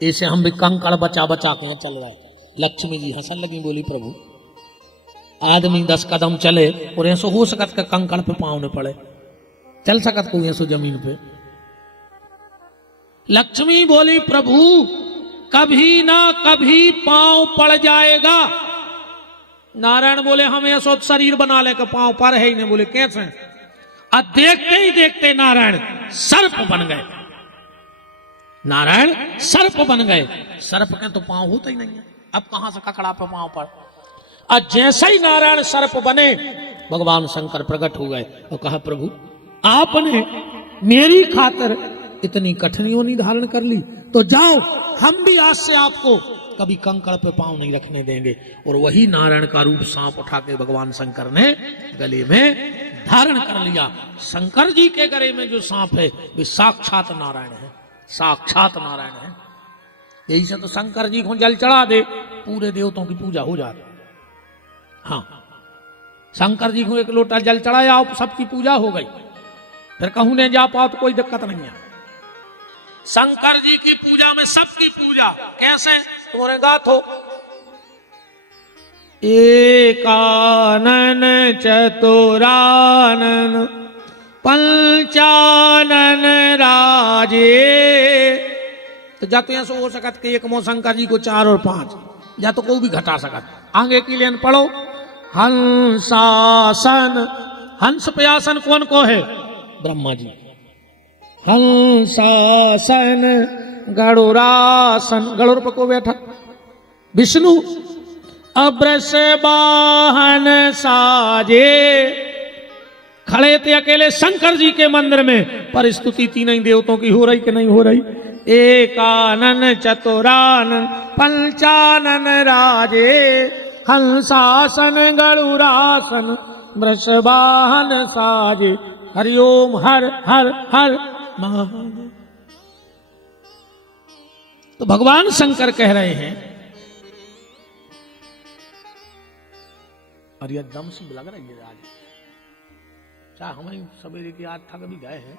ऐसे हम भी कंकड़ बचा बचा के चल रहे। लक्ष्मी जी हंसन लगी, बोली प्रभु आदमी 10 कदम चले और ऐसो हो सकत के कंकड़ पे पाँव न पड़े, चल सकत को ऐसो जमीन पे। लक्ष्मी बोली प्रभु कभी ना कभी पाँव पड़ जाएगा। नारायण बोले हम ऐसो शरीर बना ले के पाँव पर है ही नहीं। बोले कैसे? और देखते ही देखते नारायण सर्प बन गए। नारायण सर्प बन गए। सर्प के तो पांव होते ही नहीं है, अब कहां से ककड़ा पे पांव पर। और जैसे ही नारायण सर्प बने भगवान शंकर प्रकट हो गए और कहा प्रभु आपने मेरी खातिर इतनी कठिनाइयों नहीं धारण कर ली, तो जाओ हम भी आज से आपको कभी कंकड़ पे पांव नहीं रखने देंगे। और वही नारायण का रूप सांप उठा के भगवान शंकर ने गले में धारण कर लिया। शंकर जी के गले में जो सांप है वे साक्षात नारायण है, साक्षात नारायण है। यही से तो शंकर जी को जल चढ़ा दे पूरे देवताओं की पूजा हो जाती। हाँ, शंकर जी को एक लोटा जल चढ़ाया सबकी पूजा हो गई। फिर कहूं ने जा पाओ तो कोई दिक्कत नहीं है। शंकर जी की पूजा में सबकी पूजा कैसे? तुम्हारे गाथ हो एकानन चतुरानन पंचानन राजे। तो जा तो यहां से हो सकत कि एक मो शंकर जी को 4 और 5, या तो कोई भी घटा सकत। आगे की लेन पढ़ो हंसासन। हंस पे आसन कौन को है? ब्रह्मा जी। हंसासन गरुड़ासन, गरुड़ पर को बैठा विष्णु। अब्रस वाहन साजे, खड़े थे अकेले शंकर जी के मंदिर में, पर स्तुति तीनों देवताओं की हो रही कि नहीं हो रही? एकानन चतुरानन पंचानन राजे, हंसासन गरुड़ासन वृषवाहन साजे, हरिओम हर हर हर महादेव। तो भगवान शंकर कह रहे हैं, और यह दम से लग रही है आज, चाहे हमारी सवेरे की आज थक भी गए हैं।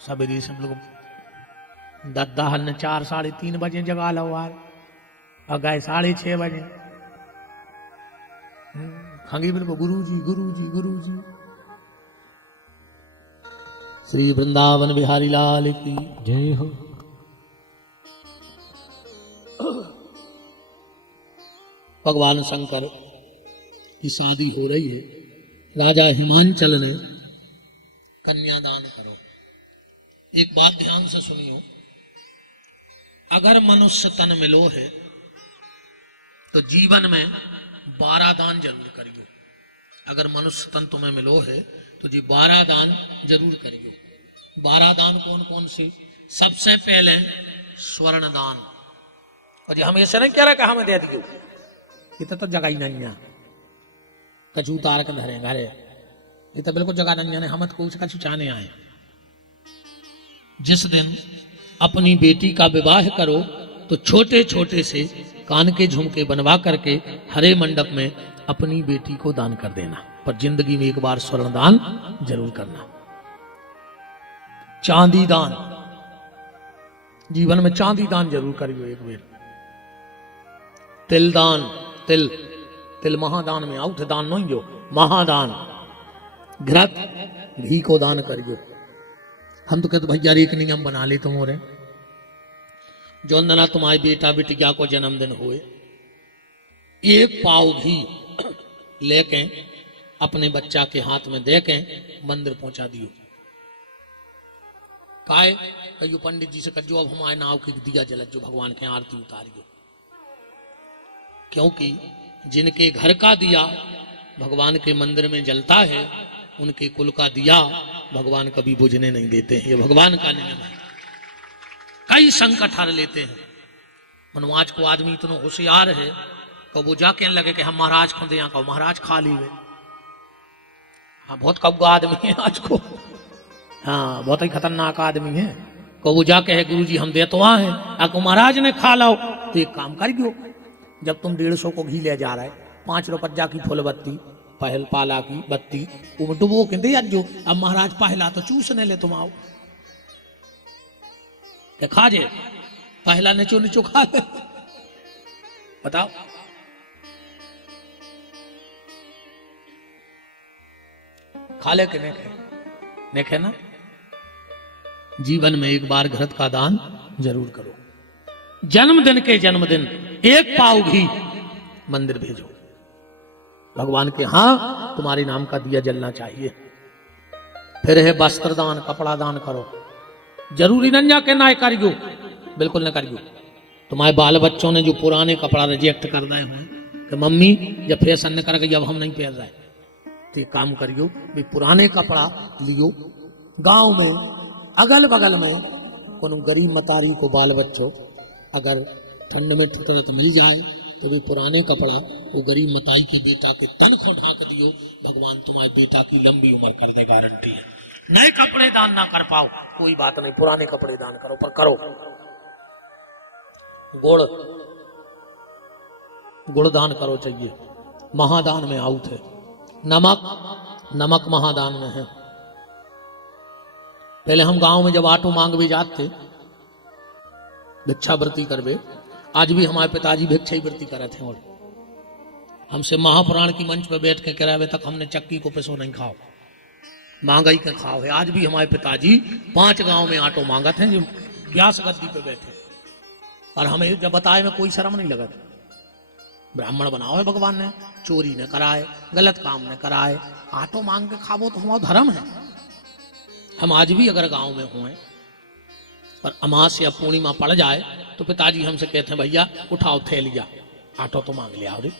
सवेरे से हम लोग दद्दाहन 4 साढ़े 3 बजे जगा लो यार, और गए 6:30 बजे। खंगी बिल्कुल गुरु जी गुरु जी गुरु जी। श्री वृंदावन बिहारी लाल की जय हो। भगवान शंकर की शादी हो रही है। राजा हिमांचल ने कन्यादान करो। एक बात ध्यान से सुनियो, अगर मनुष्य तन मिलो है तो जीवन में 12 दान जरूर करियो। अगर मनुष्य तन तुम्हें मिलो है तो जी 12 दान जरूर करियो। 12 दान कौन कौन से? सबसे पहले स्वर्ण दान। और जी हम ऐसे नहीं कह रहे कि हमें दे दियो, ये तो जगह ही नहीं है, कचू उतार के धरे घरे, ये तो बिल्कुल जगह नहीं है। हम तो कुछ कचू चाहने आए। जिस दिन अपनी बेटी का विवाह करो तो छोटे छोटे से कान के झुमके बनवा करके हरे मंडप में अपनी बेटी को दान कर देना, पर जिंदगी में एक बार स्वर्ण दान जरूर करना। चांदी दान, जीवन में चांदी दान जरूर करियो एक बार। तिल दान, तिल तिल महादान में आउट दान नहीं जो महादान। घृत घी को दान करियो। हम तो कहते भैया एक नियम बना ले तुम, और जो अंदना तुम्हारे बेटा बिटिया को जन्मदिन हुए, 1 पाव घी लेके अपने बच्चा के हाथ में दे के मंदिर पहुंचा दियो। काय कहियो पंडित जी से कहो अब हमारे नाव की दिया जलत जो भगवान के आरती उतारियो, क्योंकि जिनके घर का दिया भगवान के मंदिर में जलता है उनके कुल का दिया भगवान कभी बुझने नहीं देते हैं। ये भगवान का नियम है। कई संकट हर लेते हैं। मनवाज को आदमी इतना होशियार है तो वो जाके लगे कि हम महाराज को दे, को महाराज खा ली। हाँ, बहुत कब्बा आदमी है आज को। हाँ, बहुत ही खतरनाक आदमी है। को वो जाके है गुरु जी हम दे तो आए हैं, आपको महाराज ने खा लाओ। तो एक काम कर दो, जब तुम 150 को घी ले जा रहे, 5 रुपया की फूल बत्ती, पहल पाला की बत्ती वो डुबो के दे जो। अब महाराज पहला तो चूसने ले तुम आओ। कि खा जे पहला नीचो नीचो खा ले, बताओ। खा ले कि नहीं खे ना। जीवन में एक बार घृत का दान जरूर करो। जन्मदिन के जन्मदिन एक पाव घी मंदिर भेजो भगवान के, हाँ तुम्हारे नाम का दिया जलना चाहिए। फिर है वस्त्र दान, कपड़ा दान करो। जरूरी नहीं जाके ना करियो, बिल्कुल ना करियो। तुम्हारे बाल बच्चों ने जो पुराने कपड़ा रिजेक्ट कर रहे हो कि मम्मी जब फैशन ने कर गई अब हम नहीं पहन रहे, तो एक काम करियो भी पुराने कपड़ा लियो, गांव में अगल बगल में कोनो गरीब मतारी को बाल बच्चों अगर ठंड में ठुटरत मिल जाए तो भी पुराने कपड़ा वो गरीब मताई के बेटा के तन को ढाक दियो, भगवान तुम्हारे बेटा की लंबी उम्र कर दे, गारंटी है। नए कपड़े दान ना कर पाओ कोई बात नहीं, पुराने कपड़े दान करो, पर करो। गुड़ दान करो चाहिए, महादान में आउट है। नमक महादान में है। पहले हम गांव में जब आटो मांग भी जाते भिक्षावृत्ति करवे, आज भी हमारे पिताजी भिक्षा वृत्ति करे थे और हमसे महापुराण की मंच पे बैठ के करावे तक हमने चक्की को पैसों नहीं खाओ, महंगाई के खाओ है। आज भी हमारे पिताजी 5 गांव में आटो मांगत हैं जो व्यास गद्दी पे बैठे, और हमें जब बताए में कोई शर्म नहीं लगा। ब्राह्मण बनाओ है भगवान ने, चोरी न कराए, गलत काम न कराए, आटो मांग के खावो तो हमारा धर्म है। हम आज भी अगर गांव में हुए पर अमास या पूर्णिमा पड़ जाए तो पिताजी हमसे कहते हैं भैया उठाओ थैलिया, आटो तो मांग लिया रे,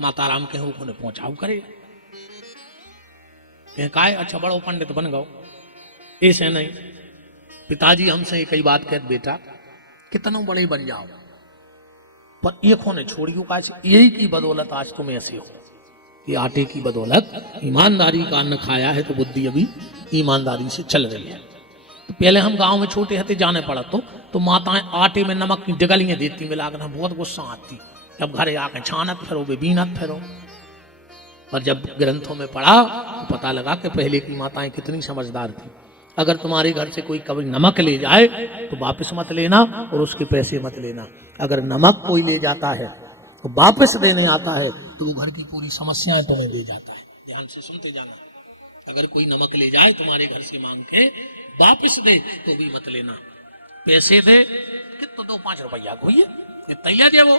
माता राम के हुक्म ने पहुंचाओ करे। काय अच्छा बड़ो पंडित बन गओ, ऐसे नहीं। पिताजी हमसे कई बात कहते बेटा कितना बड़े बन जाओ पर एक होने छोड़ियो का, यही की बदौलत आज तुम ऐसे हो। ये आटे की बदौलत ईमानदारी का अन्न खाया है तो बुद्धि अभी ईमानदारी से चल रही है। तो पहले हम गांव में छोटे हते जाने पड़ा तो माताएं आटे में नमक की डगलियां देती, मिलाकर बहुत गुस्सा आती। जब घरे आके छानत फिरो वे बीनत फिरो। पर जब ग्रंथों में पढ़ा तो पता लगा कि पहले की माताएं कितनी समझदार थी। अगर तुम्हारे घर से कोई कभी नमक ले जाए तो वापस मत लेना और उसके पैसे मत लेना। अगर नमक कोई ले जाता है तो वापस देने आता है तो वो घर की पूरी समस्याएं तुम्हें ले जाता है। ध्यान से सुनते जाना। अगर कोई नमक ले जाए तुम्हारे घर से मांग के वापस दे तो भी मत लेना। पैसे दे कितना 2-5 रुपया कोई है तैयार है वो।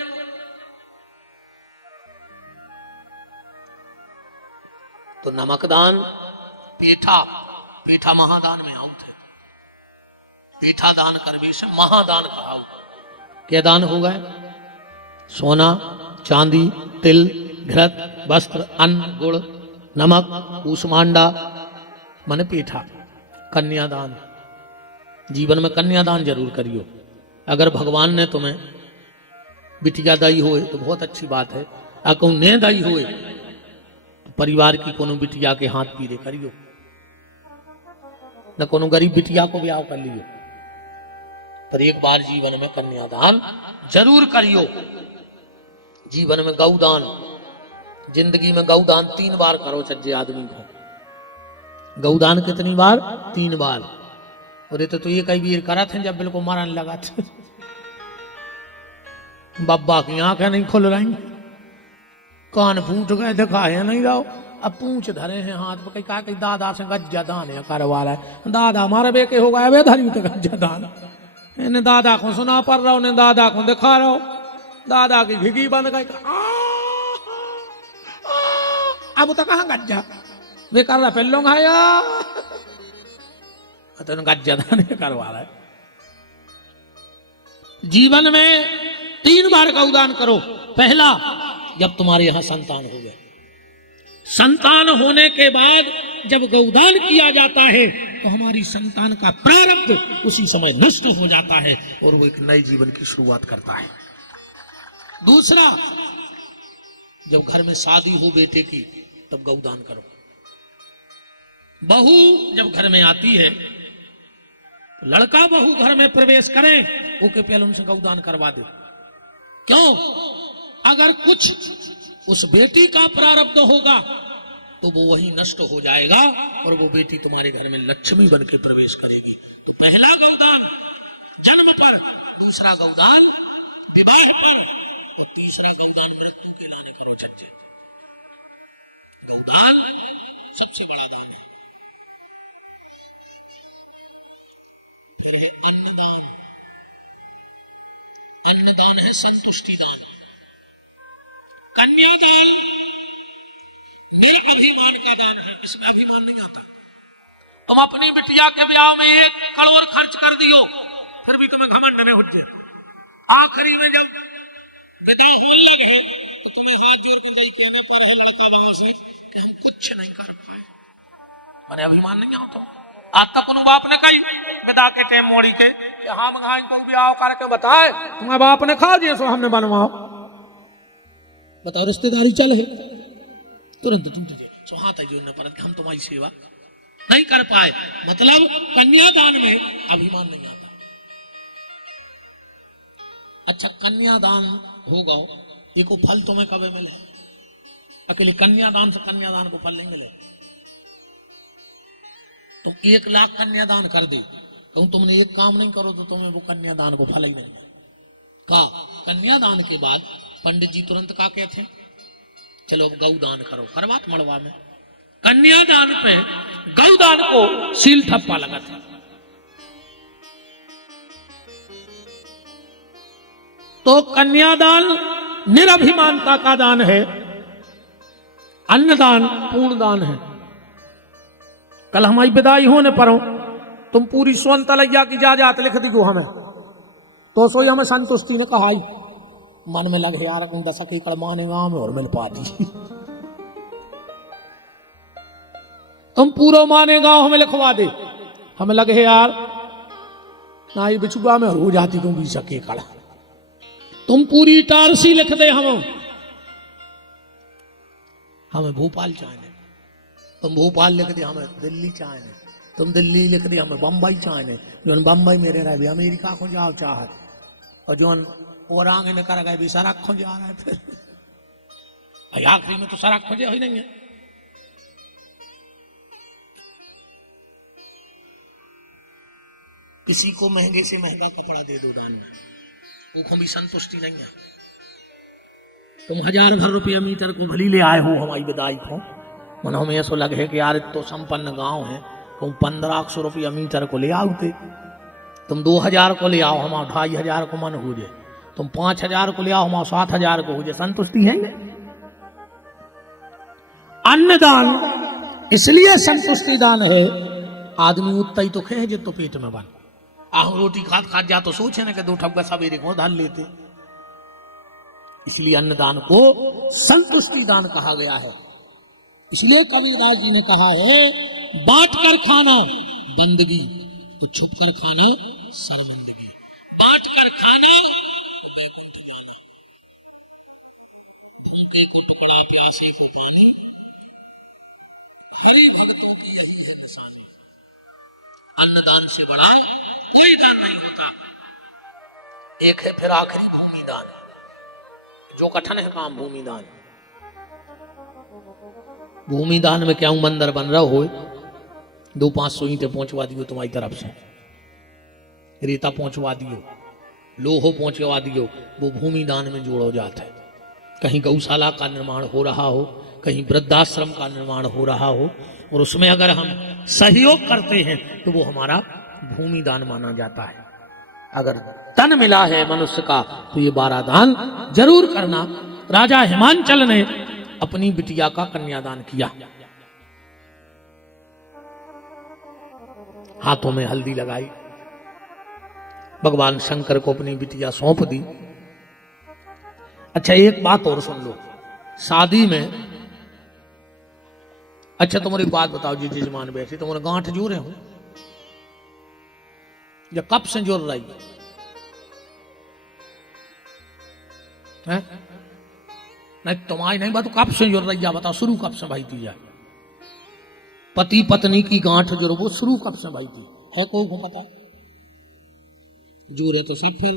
तो नमक दान, पेठा महादान में आउट है। पेठा दान करवे से महादान कहा। क्या दान हो गए? सोना, चांदी, तिल, घृत, वस्त्र, अन्न, गुड़, नमक, कूसमांडा माने पेठा। कन्यादान, जीवन में कन्यादान जरूर करियो। अगर भगवान ने तुम्हें बिटिया दाई होए तो बहुत अच्छी बात है। अगर ने दाई होए तो परिवार की कोनो बिटिया के हाथ पीरे करियो, न कोनो गरीब बिटिया को ब्याह कर लियो। पर एक बार जीवन में कन्यादान जरूर करियो। जीवन में गौदान, जिंदगी में गौदान 3 बार करो सज्जे आदमी को। गौदान कितनी बार? 3 बार। और ये तो ये कई वीर करा थे जब बिल्कुल मारने लगा थे। बब्बा की आंखें नहीं खुल रही, कान फूट गए, दिखाए नहीं रहो। अब पूंछ धरे हैं हाथ पर, कहा कि दादा से गज्जा दान है करवा रहा है। दादा हमारे बेके हो गए वे धरी के गज्जा दान। इन्हें दादा को सुना पड़ रहा, उन्हें दादा को दिखा रहा हो। दादा की घिगी बंद गई। अब तो कहाँ गज्जा वे कर रहा, पहलों खाया तो गज्जा दान करवा रहा है। जीवन में 3 बार गौदान करो। पहला, जब तुम्हारे यहां संतान हो गए। संतान होने के बाद जब गौदान किया जाता है तो हमारी संतान का प्रारब्ध उसी समय नष्ट हो जाता है और वो एक नए जीवन की शुरुआत करता है। दूसरा, जब घर में शादी हो बेटे की तब गौदान करो। बहू जब घर में आती है तो लड़का बहू घर में प्रवेश करे ओके पहले उनसे गौदान करवा दे। क्यों? अगर कुछ उस बेटी का प्रारब्ध होगा तो वो वही नष्ट हो जाएगा और वो बेटी तुम्हारे घर में लक्ष्मी बन के प्रवेश करेगी। तो पहला गौदान दूसरा गौदान विवाह, तीसरा गौदान मृत्यु के लाने करो छज्जे। गौदान सबसे बड़ा दान है। फिर है अन्नदान। अन्नदान है संतुष्टि दान। कन्यादान निरअभिमान का दान है, इसमें अभिमान नहीं आता। तुम अपनी बिटिया के ब्याह में 1 करोड़ खर्च कर दियो, फिर भी तुम्हें घमंड में उठे। आखिरी में जब विदा होने लगे तो तुम्हें हाथ जोड़ कर कहने पर है लड़का वहां से कि हम कुछ नहीं कर पाए। मैंने अभिमान नहीं आता। आज तक उन बाप ने कही विदा के टाइम मोड़ी के हम घाई को ब्याह करके बताए, तुम्हारे बाप ने खा दिए सो हमने बनवाओ। बताओ रिश्तेदारी चल है, तुरंत तुम तुझे सो हाथ जोड़ने पर हम तुम्हारी सेवा नहीं कर पाए। मतलब कन्यादान में अभिमान नहीं आता। अच्छा कन्यादान होगा, देखो फल तुम्हें कभी मिले? अकेले कन्यादान से कन्यादान को फल नहीं मिले। तुम 1 लाख कन्यादान कर दे तो तुमने एक काम नहीं करो तो तुम्हें वो कन्यादान को फल ही नहीं कहा। कन्यादान के बाद पंडित जी तुरंत क्या कहते हैं, चलो अब गौदान करो। करवात मड़वा में कन्यादान पे गौदान को सील ठप्पा लगा था। तो कन्यादान निरभिमानता का दान है, अन्नदान पूर्ण दान है। कल हमारी विदाई होने पर तुम पूरी सोन तलैया की जायदाद लिख दी हमें, तो सोई हमें संतुष्टि ने कहा मन में लगे यार 10 एकड़ माने गांव में और मिल पाती। तुम पूरा माने गांव हमें लिखवा दे, हमें लगे यार ना ही बिछुआ में हो जाती तुम 20 एकड़। तुम पूरी टारसी लिख दे हमें भोपाल चाहने, तुम भोपाल लिख दे हमें दिल्ली चाहने, तुम दिल्ली लिख दे हमें बम्बई चाहने। जो बम्बई मेरे रहे अमेरिका को जाओ चाहत, और जो और आगे ने कर गए भी सड़क खोजे आ रहे थे। आखिरी में तो सड़क खोजे ही नहीं है। किसी को महंगे से महंगा कपड़ा दे दो दान में, वो कभी संतुष्टि नहीं है। तुम 1000 भर रुपया मीटर को भली ले आए हो हमारी विदाई को, मन हमें ऐसा लगे कि यार तो संपन्न गांव है, तुम 1500 रुपया मीटर को ले आओते। तुम 2000 को ले आओ, हम 2500 को मन हो जाए। तुम 5000 को ले आओ, हम 7000 को हो जाए। संतुष्टि है ना? अन्नदान इसलिए संतुष्टि दान है, आदमी उतना ही तो खे जे तो पेट में बन। हम रोटी खात खात जा तो सोचे ना कि 2 ठप्पा सवेरे को धान लेते। इसलिए अन्नदान को संतुष्टि दान कहा गया है। इसलिए कबीरदास जी ने कहा है बांट कर खाना बंदगी, तो छुप कर खाना शर्मिंदगी। बांट कर खाने बड़ा प्यासे को पानी, भोले भक्तों की यही है निशानी। अन्नदान से बड़ा कोई दान नहीं होता। एक है फिर आखिरी भूमि दान, जो कठिन है काम भूमि दान। भूमि दान में क्या मंदिर बन रहा हो, 200-500 ईंटें पहुंचवा दियो तुम्हारी तरफ से, रेता पहुंचवा दियो, लोहो पहुंचवा दियो, वो भूमि दान में जोड़ो जाता है। कहीं गौशाला का निर्माण हो रहा हो, कहीं वृद्धाश्रम का निर्माण हो रहा हो, और उसमें अगर हम सहयोग करते हैं तो वो हमारा भूमि दान माना जाता है। अगर तन मिला है मनुष्य का तो ये 12 दान जरूर करना। राजा हिमांचल ने अपनी बिटिया का कन्यादान किया। हाथों में हल्दी लगाई, भगवान शंकर को अपनी बिटिया सौंप दी। अच्छा एक बात और सुन लो, शादी में अच्छा तुम्हारी बात बताओ जी जजमान बैठे, तुम्हारे गांठ जोड़े हो या कब से जोड़ रही है? नहीं तुम्हारी नहीं बात, कब से जोड़ रही है बताओ, शुरू कब से भाई थी? पति पत्नी की गांठ जो वो शुरू कब से भाई थी है? को पता जोड़े तो सब फिर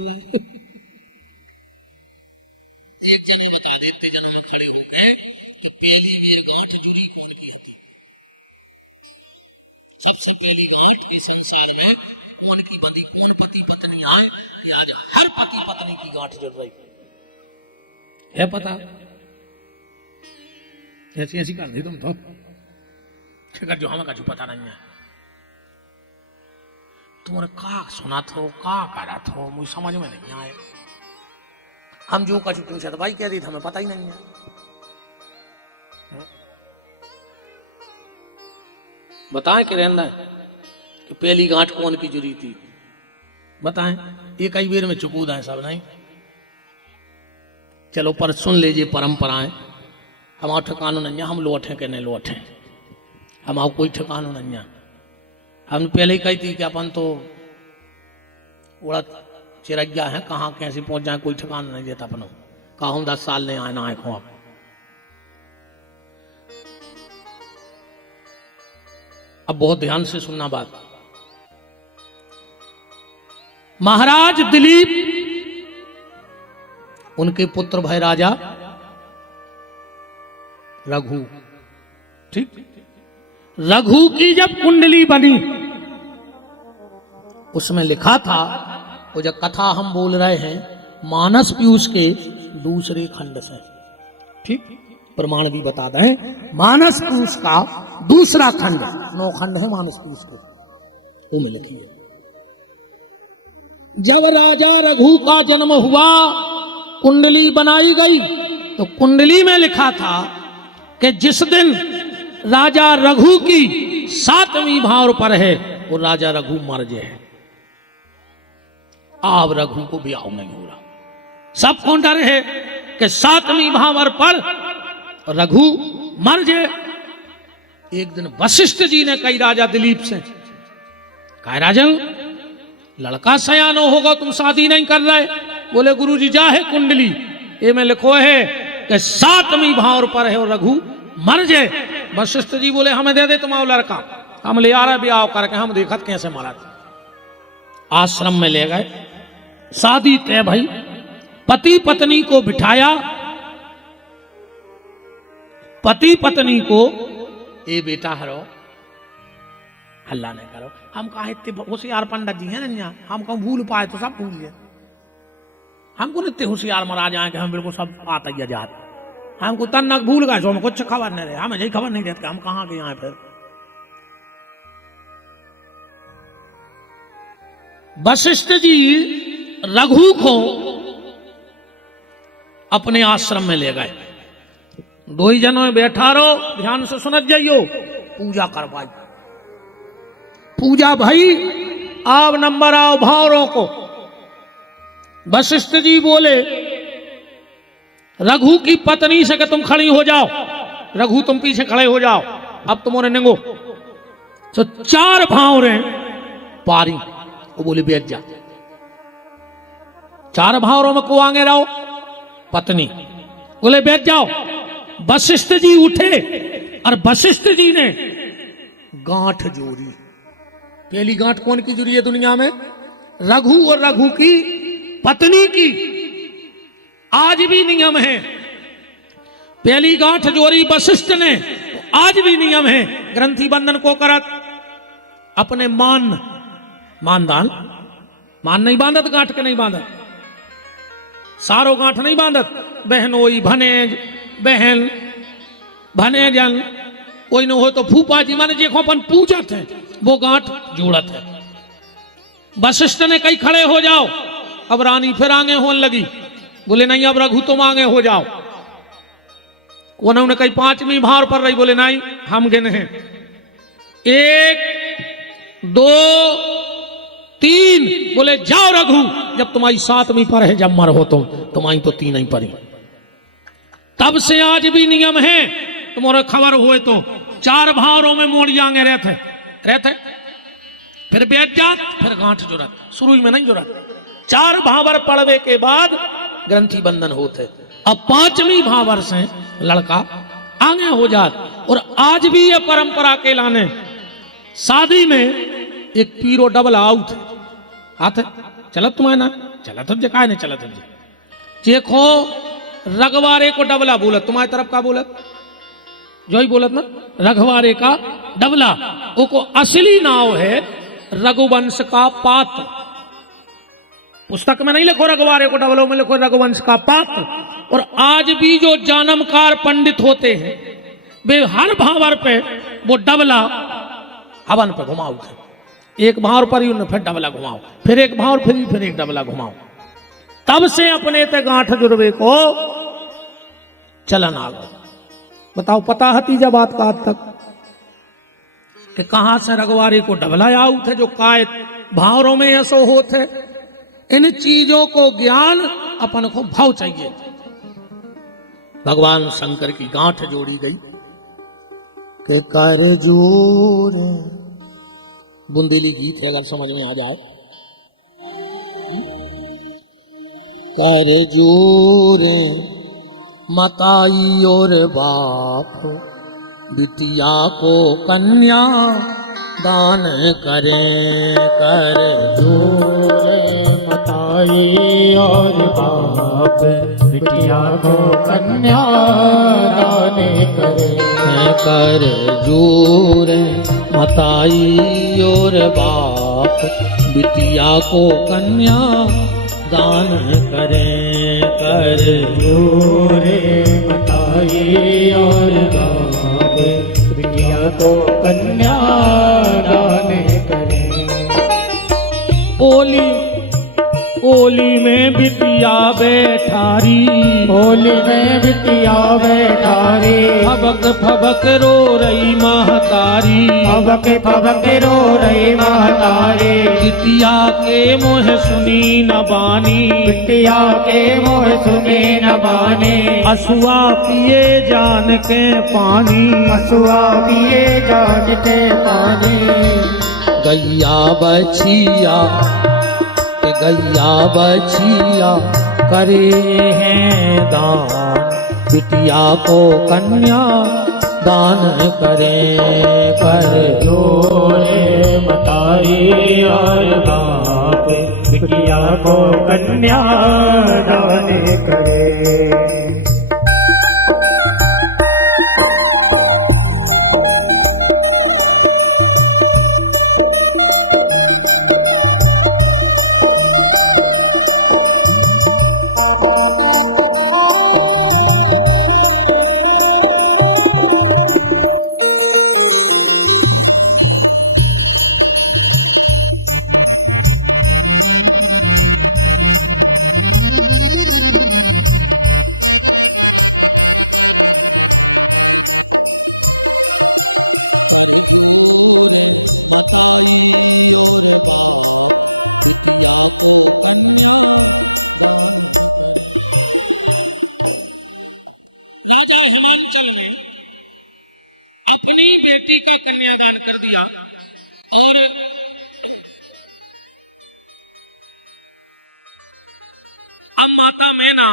एक जने बता देते जनों में खड़े हो गए कि पहली बार गांठ जुड़ी कौन की थी? सबसे पहली गांठ के संसार में कौन की बंधी, कौन पति पत्नी आए, आज पति पत्नी की गांठ जुड़ रही है पता? ऐसी ऐसी कर दी तुम तो जो हमें कछु पता नहीं है। तुमने का सुना थो का करा थो मुझे समझ में नहीं आए। हम जो कछु पूछा तो भाई कह दी हमें पता ही नहीं है। बताएं कि रहना कि पहली गांठ कौन की जुड़ी थी? बताएं। ये कई बेर में चुकूद है सब नहीं। चलो पर सुन लीजिए परंपराएं। हमारा ठिकाना नहीं है, हम लौटे के नहीं लौटे, हमारा कोई ठिकाना नहीं है। हम पहले ही कही थी कि अपन तो उड़द चिरैया है, कहाँ कैसे पहुंच जाए कोई ठिकाना नहीं देता अपनों। कहा हम 10 साल नहीं आए ना आए खो। अब बहुत ध्यान से सुनना बात। महाराज दिलीप, उनके पुत्र भाई राजा रघु, ठीक, रघु की जब कुंडली बनी उसमें लिखा था, वो जो कथा हम बोल रहे हैं मानस पीयूष के दूसरे खंड से, ठीक, प्रमाण भी बता दें। मानस पीयूष का दूसरा खंड, 9 खंड है मानस पीयूष के, उनमें लिखिए जब राजा रघु का जन्म हुआ कुंडली बनाई गई तो कुंडली में लिखा था कि जिस दिन राजा रघु की 7वीं भावर पर है वो राजा रघु मर जाए। अब रघु को ब्याह नहीं हो रहा, सबको डर है कि 7वीं भावर पर रघु मर जाए। एक दिन वशिष्ठ जी ने कही राजा दिलीप से, कहा राजन लड़का सयानो होगा, तुम शादी नहीं कर रहे। बोले गुरुजी जा है कुंडली, ये में लिखो है कि 7वीं भावर पर है और रघु मर जाए। वशिष्ठ जी बोले हमें दे दे तुम्हारा लड़का, हम ले आ रहे ब्याह करके, हम देखत कैसे मारा था। आश्रम में ले गए, शादी तय भाई, पति पत्नी को बिठाया, पति पत्नी को ए बेटा हरो हल्ला नहीं करो, हम कहा इतने होशियार पंडित जी हैं ना, हम कहूं भूल पाए तो सब भूल जाए। हमको इतने होशियार मरा जाए कि हम बिल्कुल सब आता ही जाते, हमको तन्नक भूल गए, हमें कुछ खबर नहीं रहे, हमें यही खबर नहीं रहती हम कहाँ के आए। फिर वशिष्ठ जी रघु को अपने आश्रम में ले गए, 2 ही जनों में बैठा रहो, ध्यान से सुनत जाइयो, पूजा करवाई। पूजा भाई आप नंबर आओ भावरों को। वशिष्ठ जी बोले रघु की पत्नी से कि तुम खड़ी हो जाओ, रघु तुम पीछे खड़े हो जाओ, अब तुम्हारे निगो। तो 4 भावरें पारी, वो बोले बैठ जा। 4 भावरों में को आगे रहो, पत्नी बोले बैठ जाओ। वशिष्ठ जी उठे और वशिष्ठ जी ने गांठ जोड़ी। पहली गांठ कौन की जुड़ी है दुनिया में? रघु और रघु की पत्नी की। आज भी नियम है, पहली गांठ जोड़ी वशिष्ठ ने, तो आज भी नियम है ग्रंथि बंधन को करत अपने मानदान मान नहीं बांधत, गांठ के नहीं बांधत, सारो गांठ नहीं बांधत। बहनोई भनेज बहन भनेजन कोई न हो तो फूफा जी माने देखो अपन पूजत है वो गांठ जोड़त है। वशिष्ठ ने कहीं खड़े हो जाओ, अब रानी फिर आगे होने लगी, बोले नहीं अब रघु तुम आगे हो जाओ। उन्होंने कहीं 5वीं भावर पर रही, बोले नहीं हम गिने हैं 1 2 3, बोले जाओ रघु, जब तुम्हारी 7वीं पर है, जब मर हो तुम, तुम्हारी तो 3 ही परी। तब से आज भी नियम है, तुम्हारे खबर हुए तो 4 भावरों में मोड़ जाएंगे रहते फिर बैठ जात, फिर गांठ जुड़त, शुरू में नहीं जुड़त। 4 भावर पड़वे के बाद ग्रंथि बंधन होते। अब 5वीं भावर से लड़का आगे हो जात। और आज भी ये परंपरा के लाने शादी में एक पीरो डबल आउट हाथ चलत तुम्हारे ना चला तो जका नहीं चला तुझे देखो रघवारे को डबला बोलत, तुम्हारी तरफ का बोलत जो ही बोलत ना रघवारे का डबला, वो को असली नाव है रघुवंश का पात्र। पुस्तक में नहीं लिखो रघुवारे को डबलो, में लिखो रघुवंश का पात्र। और आज भी जो जानमकार पंडित होते हैं वे हर भावर पे वो डबला हवन पे घुमाओ थे। एक भावर पर ही फिर डबला घुमाओ, फिर एक भावर फिर एक डबला घुमाओ। तब से अपने ते गांठ जुड़वे को चलन आ गया। बताओ पता हतीजा बात का आज तक कि कहां से रघुवारे को डबला आऊ थे जो काय भावरों में ऐसो होते। इन चीजों को ज्ञान अपन को भाव चाहिए। भगवान शंकर की गांठ जोड़ी गई कि कर जोर, बुंदेली गीत है अगर समझ में आ जाए। कर जोर मताई और बाप बिटिया को कन्या दान करें। कर जोर मताई और बाप बिटिया को कन्या दान करे। कर जोर मताई और बाप बिटिया को कन्या दान करें। कर जोर मताई और बाप बिटिया को कन्या दान करे। ओली ओली में बिटिया बैठारी, होली में बिटिया बैठारी। फबक फबक रो रही महतारी, फबक फबक रो रही महतारी। बिटिया के मोह सुनी न बानी, बिटिया के मोह सुने न बाने। असुआ पिए जान के पानी, हसुआ पिए जानते पानी। गैया बछिया गैया बछिया करे हैं दान, बिटिया को कन्या दान करें। कर जोरे मताई और बाप बिटिया को कन्या दान करे। अपनी बेटी का कन्यादान कर दिया और अब माता मैना